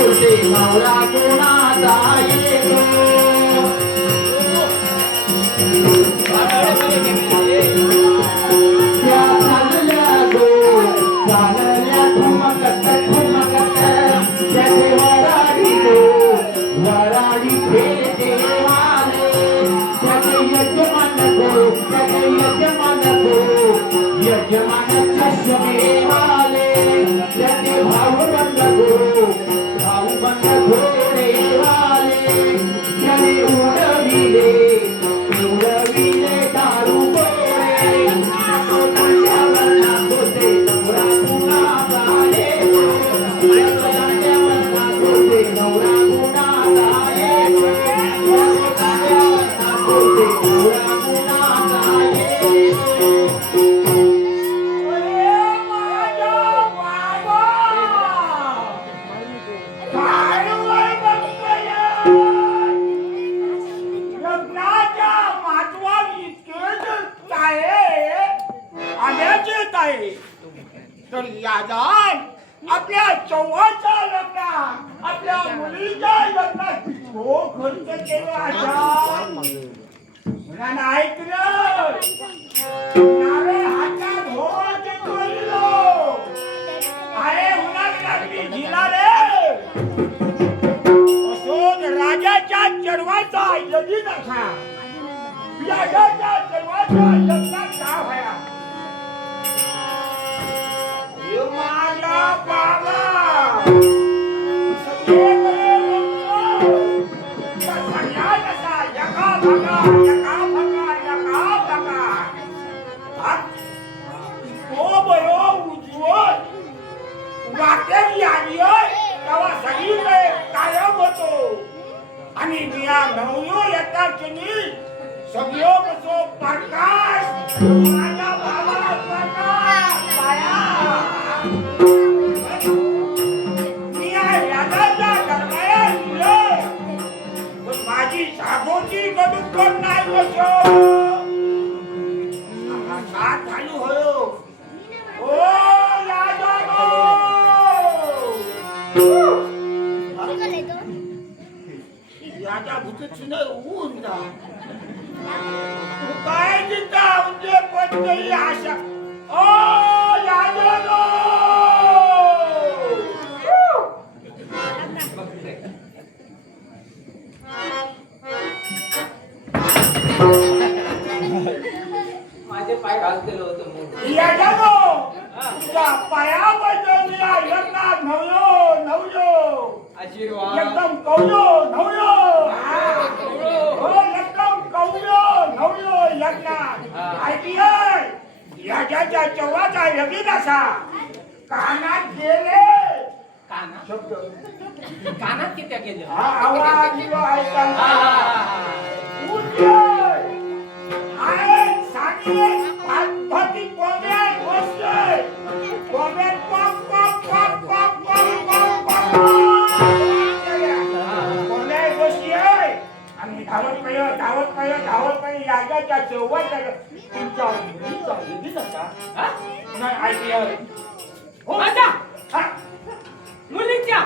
होते नवरा कोणाचा येतो त्या चालल्या गो चालल्या ठुमकत ठुमकत त्याचे वराडी गो वराडी खेळते वाले त्याचे यजमान गो त्याचे यजमान गो यजमान चष्मे वाले त्याचे भाऊबंद गो भाऊबंद घोडे वाले त्याने उडविले दारू गोळे तांड्यावर नाचते नवरा कुणाचा येतो तांड्यावर नाचते नवरा कुणाचा येतो तांड्यावर नाचते नवरा कुणाचा येतो तर यादान आपल्या चौहाच्या लग्नात आपल्या मुलीच्या लग्नात तो खर्च केला आजान मुलांना ऐकलं नावे हातात होते कळलो आहे मुलांना लागली झिला रे असोच राजाच्या चढवाचा यदी नका राजाच्या चढवाच्या लग्नात का व्हाया माझा बाबा सगळ्या कसा यका भगा यका भगा यका भगा तो बरो उज्ज्वल वाटेल आली तेव्हा सगळीकडे कायम होतो आणि बिया नवयो येतात की सगळो कसो प्रकाश माझा बाबा प्रकाश पाया माझी सागोची गडुकड नाही कसो का चालू होयो ओ राजानो राजा भूतच नाही ऊन जा काय चिंता म्हणजे कोणतरी आशा ओ राजानो माझे पाय घालतेलो होतो याजानो तुझ्या पायाबद्दल या लग्नात नवयो नवयो आशीर्वाद एकदम कवयो नवयो हो एकदम कवयो नवयो लग्नात ऐकलंय याच्या चौवाचा लगीन असा कानात गेले कानात शब्द कानात किती गेले हा आवाज यो ऐकायला भाती कोंबड्यात बसले कोंबड्यात pop pop pop pop pop pop कोंबड्यात बसली आणि धावत पाहिजे याच्या चौवाच्या तुमच्या नका नाही ऐकलं हो माझ्या हा मुलीच्या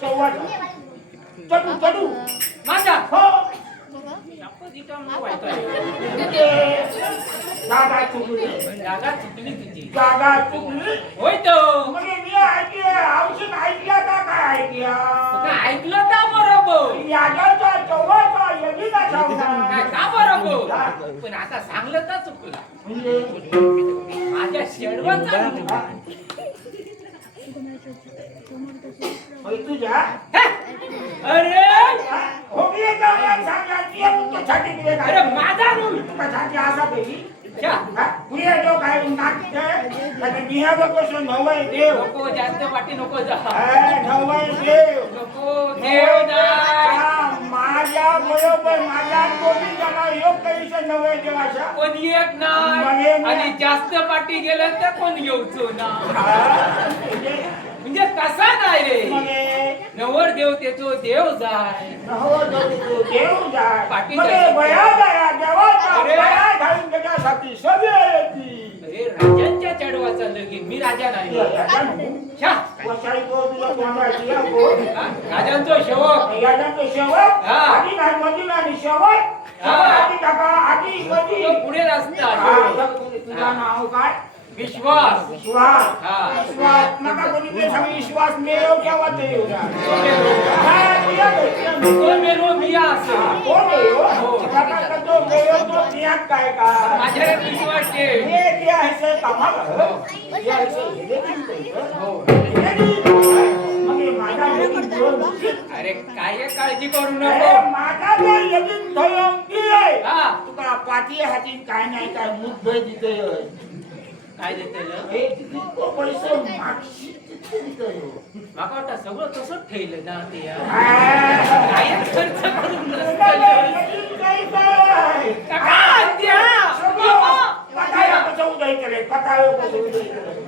चौवाचा चढू माझ्या हो जागा चुकली जागा चुकली तुझी जागा चुकली होय तो म्हणजे मी ऐकले औषध ऐकल्या का काय ऐकल्या ऐकलं का बरोबर याच्या चौवाचा यदीचा काय का बरोबर पण आता सांगलं तर चुकला म्हणजे माझ्या शेडवाचा तुझ्या अरे हो मी अरे माझा रूल तुझ्यासाठी असा काही क्या पुढे जो काय नाट्य निहाब कसं नवय देव नको जास्त पाठी नको जा नवय देव नको देव नाही माझ्या बरोबर माझ्या कोणी जणा योग काही नवय देवाच्या कोण येत नाही आणि जास्त पाठी गेलं तर कोण येऊचो ना म्हणजे कसा नाही रे नवर देव तेचो देव जाय देव जाय पाठी बया जाया देवाचा बया घालून त्याच्यासाठी सगळे येतील अरे राजांच्या चढवाचा लगीन मी राजा नाही राजा म्हणून छा वसाई को तुला तोंडाची आहे कोण? राजांचो शेवक याच्याचं शेवट हा. आधी नाही मधी नाही शेवट हा. आधी टाका आधी मधी तो पुढे असता हा, तुझं नाव काय? विश्वास विश्वास हा विश्वास नका कोणी ते सांग विश्वास मेव केव्हा ते येऊ द्या. तो मेरो हा, तुझ्या भेटीला मी. तो मेरो बिया असं कोण आहे हो? हो. नका का तो मेव तो ज्ञात काय का? माझ्यावर विश्वास ठेव हे जे आहे ते कामाला, हं? जे आहे ते हे देखील ते, हं? हो हे देखील. मग हे माझा देखील दोन दिवशी. अरे काय काळजी करू अरे, नको माझा जो यकीन धोयंगी आहे. हा तुका पाठी हाती काय नाही काय मुद्दे तिथे काय देते हे किती पैसे मागशी तिथे तिथे माका वाटतं सगळं तसंच ठेवलं ना ते यार. हा. काय खर्च करून तुला नसतं यकीन काही काय? काका, द्या. कथाया कसं उदय केले कथायो कसं उदय केले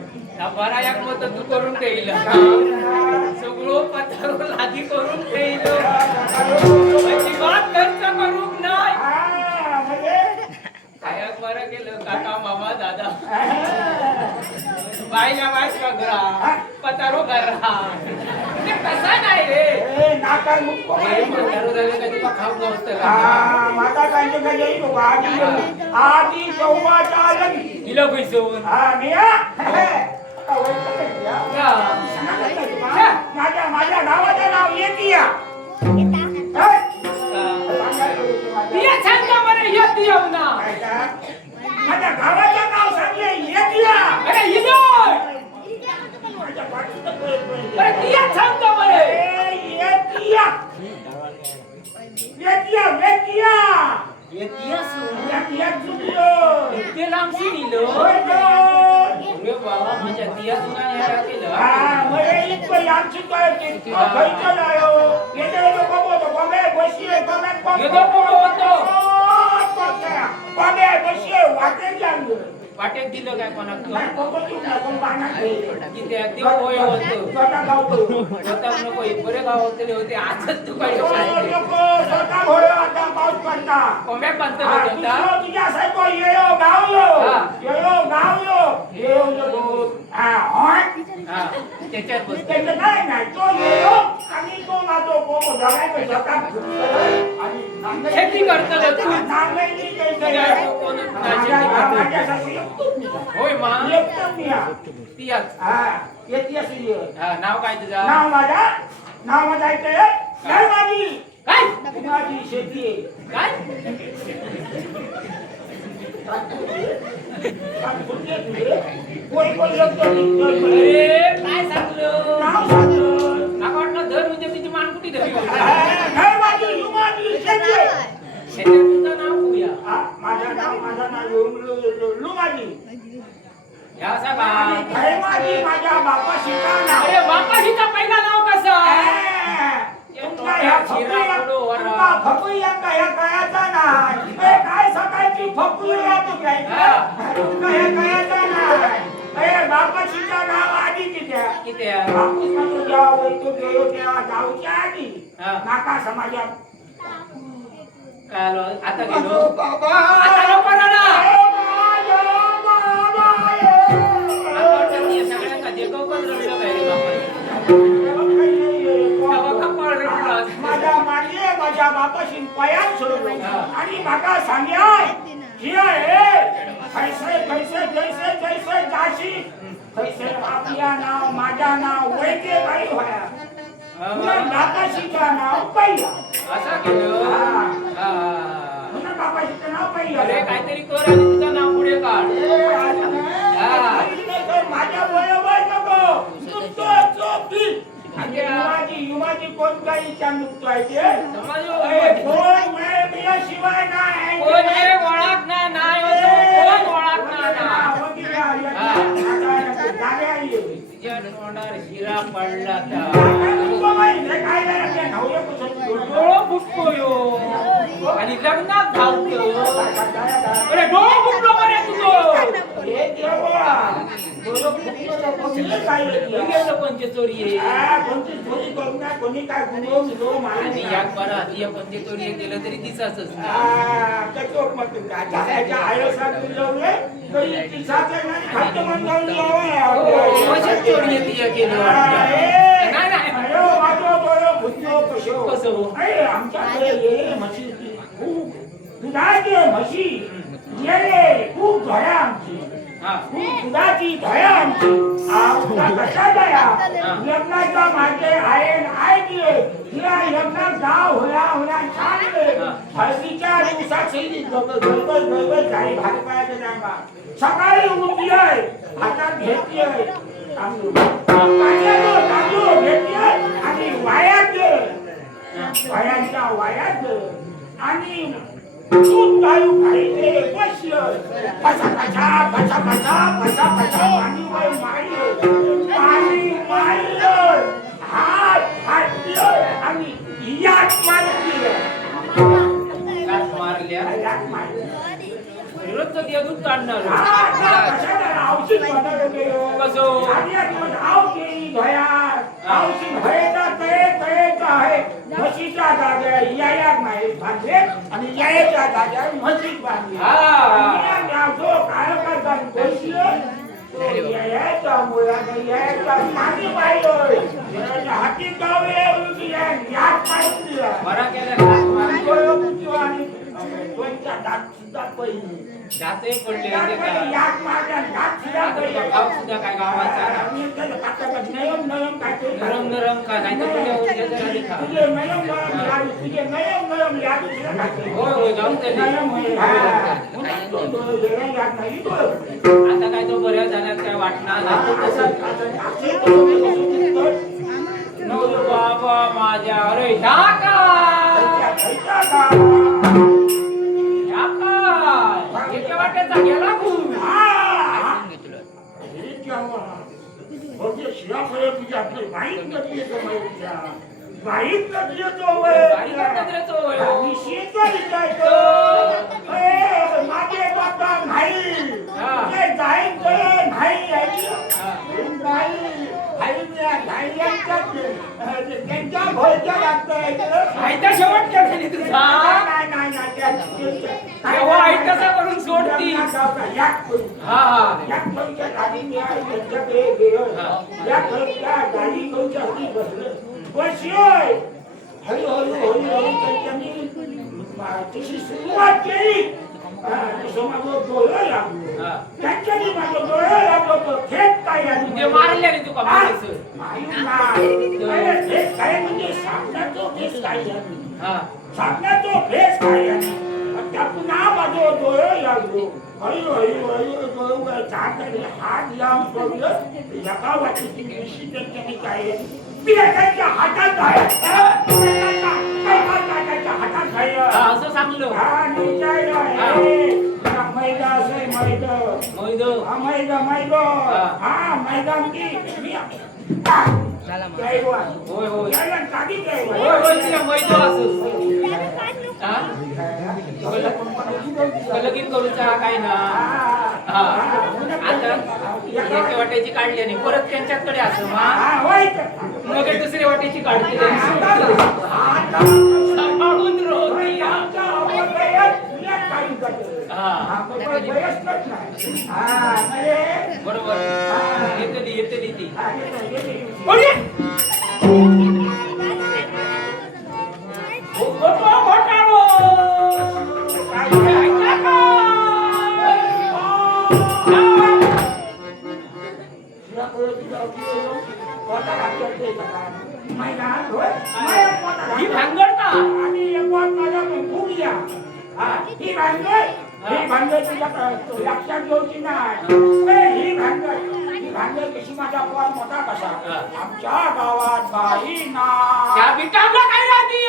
बरा एक मत तू करून ठेवलं सगळं पथार लादी करून ठेवलं अजिबात खर्च करूक नाही हा, म्हणजे काय बरं केलं काका मामा दादा बायला बाय सगळा पतारो करा म्हणजे कसा नाही रे ए, नाका मुक्को हे म्हातारो झालं का तुला खाऊ नसतं का हा, माझा काय काय येईल नको आधी चौबाच्या लगी दिलं पैसवून हा मिया आता वैताग आहे या. सांगा काय तुला? माझ्या गावाचं नाव येतिया तिया सांगा बरं येत येऊ ना माझ्या गावाचं नाव सांगले येतिया अरे इलोय माझ्या पाठीचं कळत बरं नाही. तिया सांगा बरं ए, येतिया येतिया येतिया येतिया चुकलो ते लांबशी निलो होय गं. अरे बाबा माझ्या तिया तुला हे केलं हा, मरे इतकं यांची कळते. खयचं लायो? येते येतो कोबोतो, कोबे बशिये, कोबे कोबो. येतो कोबोतो. कोबे बशिये, वाटेत लागलं. वाटेत दिलं काय कोणाक नाही, कोबोती नाही, कोण बाणात ठेवलं. किती ते होय होतं स्वतः गावतो. स्वतः नको बरे गाव होते होते आजच तू काय नको, स्वतः घोडे आता पाऊस पडता. कोंब्या बांधत हा, होता दुसरं तुझ्यासारखं येयो, गावयो. हा. येयो, गावयो. येयो नको. हा, होय. हा त्याच्यात बस त्याचं काय नाही तो येतो आणि तो माझो कोबो धरायचं स्वतः आणि नांगरणी- शेती करतो तू नांगरणी तुझ्या करायचं. तो कोण नाही माझ्या- शेती करतो. माझ्यासाठी एकटोच मी आहे. होय मा एकटोच मी आहे. तियाच हा, येते अशी ये. हा नाव काय तुझा नाव माझा ऐकतंय काय माझी काय माझी शेती आहे. काय कोणी कोणी लोक तो निघतोय. अरे काय सांगलं नाव सांगतं. माका वाटलं धर म्हणजे तुझी मानकुटी धरली होती. काय माझी ही माझी शेती आहे. त्याच्यात तुझं नाव होऊया हा, माझं नाव लुमाजी या असा का आणि खरे माझी माझ्या बापाशी का नाव अरे बापाशीचा पहिला नाव कसा तुमका ह्या फकुया का ह्या कयाचा नाही ए, काय सकाळची फकुया तू काय तुमका ह्या कयाचा नाही ए बापाशीचा नाव आधी कित्या किती आहे? बापूस म्हणतो जेव्हा वैतो गेलो तेव्हा जाऊच्या आधी हा. नाका समाजात काय आलो? आता गेलो अगो बाबा आता नको रडा. ए, माझा बाबा, ए. मला वाटतं मी सगळ्यांना देतो पण रडलं काय रे बापाने. तेव्हा कपाळ रडलं. माझ्या बापाशी पयात सोडलो हा. आणि माका सांग्याय ही आहे कैसे कैसे जैसे जैसे जाशी कैसे आपल्या नाव माझा नाव वैके काही व्हाया हा, म्हणून हा. बापाशीचा नाव पहिला असं केलं हा. हा. म्हणून बापाशीचं नाव अरे पहिला काहीतरी कर आणि तुझं नाव पुढे काढ ए, आज नाही. हा. काही नाही तर माझ्या बरोबर नको नुसतं चोपी आणि युवाजी कोण काही नुकतो आहे ते ए, कोण मिळाशिवाय नाही कोण हे ओळखणार नाही कोण ओळखणार नाही तुझ्या तोंडावर हिरा पडला डोळं फुटतो यो आणि लग्नात धावतो अरे डोळं फुटलो बरे तुझं काय गेलो कोणची चोरी आहे कोणती चोरी करू ना कोणी काय गुन्हो बिनो मला आणि नाही. याक बरा ती कोणती चोरी केलं तरी दिसाच त्याच्यावर मग त्याच्या आयोसाठी लावले तरी तिसाचे नाही खाद्य मंडळ कशात चोरी ती केलं नाही नाही कसं? आमच्याकडे म्हशी खूप दुधाचे म्हशी येणे खूप धया आमची हा खूप दुधाची धया आमची आमचा कशा दया लग्नाच्या मागे आहे या लग्नात गाव होया छान हळदीच्या दिवसात गळबळ झाली भाजपाच्या जागा सकाळी उठलीय हातात घेतलीय तांदूळ घेतलीय आणि वायात वायांच्या वायात आणि दूध काढू खायचे बसलं पचा पचा पचा पचा पचा पचा पाणी मारलं हात फाटलं आणि यात मारली काट मारल्या यात मारली रोजचं ते दूध काढणार औषध बनवलं कसं? म्हशीच्या जाग्या यायात नाही बांधले आणि यायाच्या जाग्या म्हशीत बांधले जो काळकाचा यायाच्या मुलाने यायाच्या पाणी पाहिलं हाती गावे यात पाडून दिला बरा केला काट मारल्या आणि दोनच्या दात सुद्धा पहिली जाते पडले ते काय यात माझ्या दात सुद्धा पहिली गाव सुद्धा काय गावाचा नरम नरम का नाही तर तुझ्या उद्या जरा लिखा होय होय जाऊन ते आता काय तो बऱ्या झाल्यात काय वाटणार बाबा माझ्या अरे ह्या काय एका वाट्याचा गेला खूप माहीत नसले नजरेचं होय. माझे बाबा नाही हा. जाईन नाही त्यांच्या भोयच्या लागतं आयता शेवट केली तुझा तेव्हा आयताचा करून सोडती हा तशी सुरुवात केली माझं डोळं लागलो हा. त्यांच्यानी माझं डोळं लागलो तो थेट काय म्हणजे मारल्या रे तुका मारायचं थेट काय म्हणजे साधण्याचं फेस काय हा साधण्याचं फेस काय त्या पुन्हा माझं डोळं लागलो हळू हळू हळू डोळं चाकाने हात लावून पडलं एका वाटीची पिशी त्यांच्यानी काय मी एकाच्या हातात हातात हा, असं सांगलो होय होय होय होय तिला मैदो असं हा लगीन करूचा काय ना हा आता एका वाट्याची काढली नाही परत त्यांच्याकडे असं मग दुसरी वाट्याची काढते सांभाळून रोजी बरोबर येते ती ही भांगडता आणि एक वाट माझ्या फुगल्या ही भांगड ही भांगड तुझ्या लक्षात घेऊची नाही ही भांगड कशी माझ्या पोरात मोठा कसा आमच्या गावात बाई ना त्या बिटांना काय राहती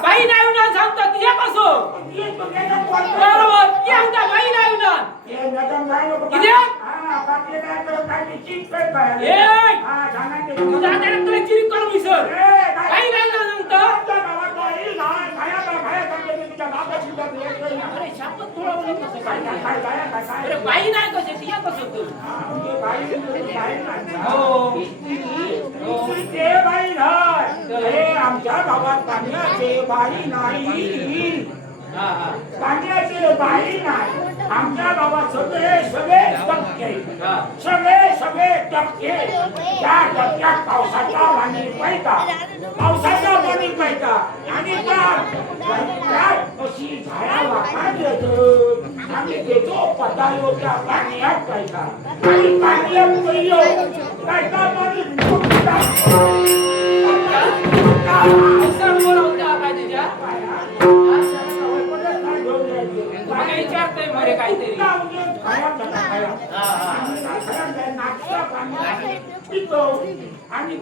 बाई नाही ना सांगतात या कसो बरोबर की आमचा बाई नाही ना चिरी करू विसर काही नाही ना सांगता अरे शापत तुला म्हणून कसं काय काय काय काय काय काय अरे बाई नाही कसे ती कसं तू म्हणजे बाई माणसं. हो ते बाई नाही हे आमच्या गावात पाण्याचे बाई नाही हा हा पाण्याचे बाई नाही आमच्या गावात सगळे सगळे टक्के हा सगळे टक्के त्या टक्क्यात पावसाचा पाणी पाहिजे पावसाचा पाणी पाहिजे आणि त्यात अशी झाडाला पाणी येतं आणि त्याचो पदार्थ त्या पाण्यात पाहिजे आणि पाण्यात पहिलो काय का पाणी असं बोलवता काय तुझ्या मला विचारतोय मरे काहीतरी आणि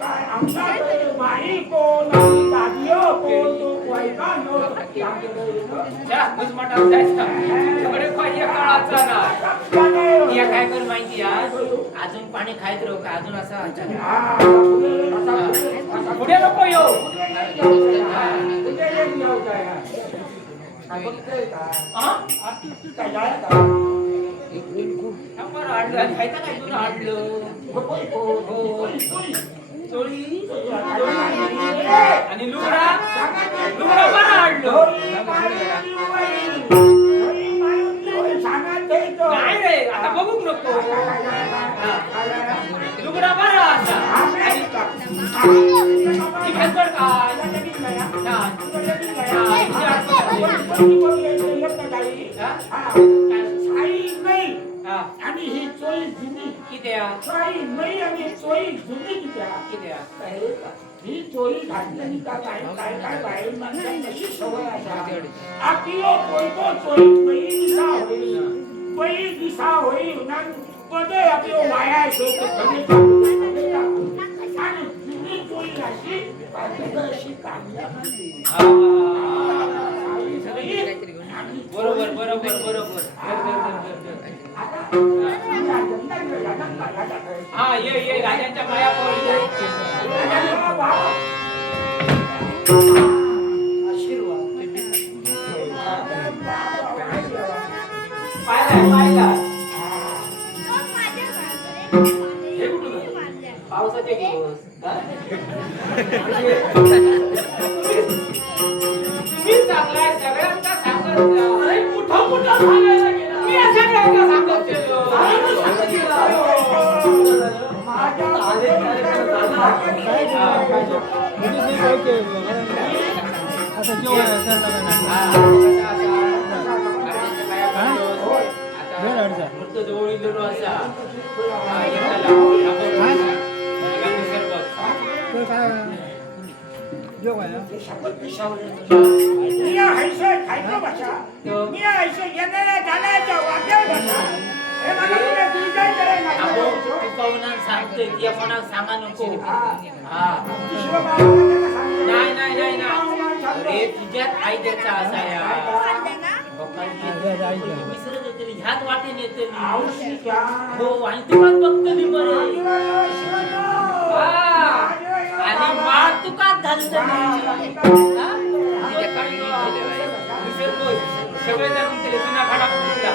काय आमच्याकडे बाई कोण आणि दादी कोण तो वैदा त्या घुसमटात जायचं तिकडे पाहिजे काळाचा ना या काय कर माहिती अजून पाणी खायत राहू का अजून असं पुढे नको येऊ आणलं खायचं काय तुला आणलं चोळी आणि लुगडा लुगडा बरं आणलं नाही रे आता बघू नको लुगडा बरा असा ती भेटकर आणि ही चोळी जुनी किती चोळी नाही आणि चोळी जुनी किती ही चोळी घातली का काय काय काय बाहेर माणसांची कशी सवय असा आपली कोणतो चोळी पहिली दिसा होईल पहिली दिसा होईल ना पदे आपली वाया आणि जुनी चोळी अशी अशी काढली बरोबर बरोबर बरोबर हा ये राजांच्या माया पाहिला हे कुठून पावसाचे दिवस तुम्ही सांगलाय सगळ्यांना सांगत कुठं सांगायला गेला मी सगळ्यांना सांगत गेलो सांगतोय ती आपण सांगा नको नाही नाही नाही ना अरे तुझ्यात आई त्याचा असा विसरत होते ह्यात वाटेन येते हो आणि तुला बघतो मी बरं आणि माळ तुका सगळे जाणून तरी जुना खाडा पडला